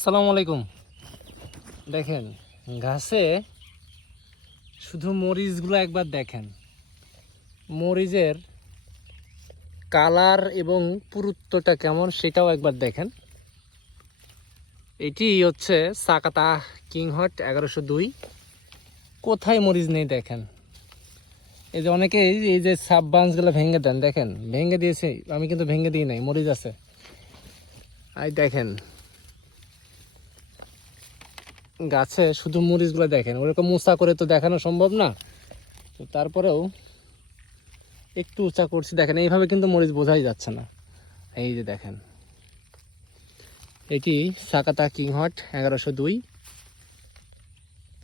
আসসালামু আলাইকুম। দেখেন গাছে শুধু মরিচগুলো একবার দেখেন, মরিচের কালার এবং পুরুত্বটা কেমন সেটাও একবার দেখেন। এটি হচ্ছে সাকাতা কিংহট 1102। কোথায় মরিচ নেই দেখেন। এই যে অনেকে এই যে সাব বাঞ্চগুলো ভেঙে দেন, দেখেন ভেঙে দিয়েছে, আমি কিন্তু ভেঙে দিই নাই, মরিচ আছে। এই দেখেন গাছে শুধু মরিচগুলো দেখেন, ওরকম উঁচা করে তো দেখানো সম্ভব না, তো তারপরেও একটু উঁচা করছি। দেখেন এইভাবে কিন্তু মরিচ বোঝাই যাচ্ছে না। এই যে দেখেন, এটি সাকাতা কিংহট 1102।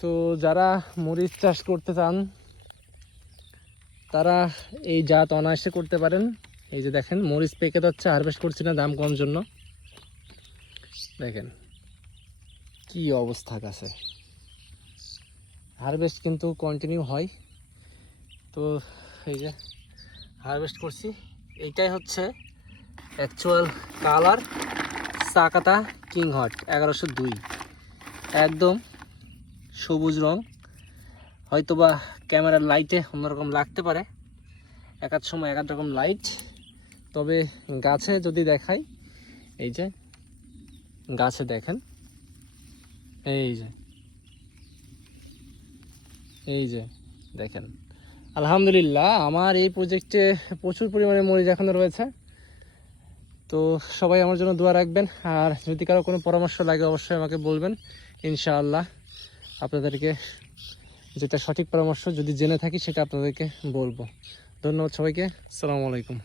তো যারা মরিচ চাষ করতে চান তারা এই জাত অনায়াসে করতে পারেন। এই যে দেখেন মরিচ পেকে যাচ্ছে, হারভেস্ট করছি না দাম কম জন্য। দেখেন কি অবস্থা গাছে, হারভেস্ট কিন্তু কন্টিনিউ হয়। তো এই যে হারভেস্ট করছি, এইটাই হচ্ছে অ্যাকচুয়াল কালার সাকাতা কিংহট 1102। একদম সবুজ রং, হয়তোবা ক্যামেরার লাইটে অন্যরকম লাগতে পারে, এক এক সময় এক এক রকম লাইট, তবে গাছে যদি দেখাই, এই যে গাছে দেখেন, এই যে এই যে দেখেন। আলহামদুলিল্লাহ আমার এই প্রজেক্টে প্রচুর পরিমাণে মরিচ এখনো রয়েছে। তো সবাই আমার জন্য দোয়া রাখবেন, আর যদি কারো কোনো পরামর্শ লাগে অবশ্যই আমাকে বলবেন। ইনশাআল্লাহ আপনাদেরকে যেটা সঠিক পরামর্শ যদি জেনে থাকি সেটা আপনাদেরকে বলবো। ধন্যবাদ সবাইকে। আসসালামু আলাইকুম।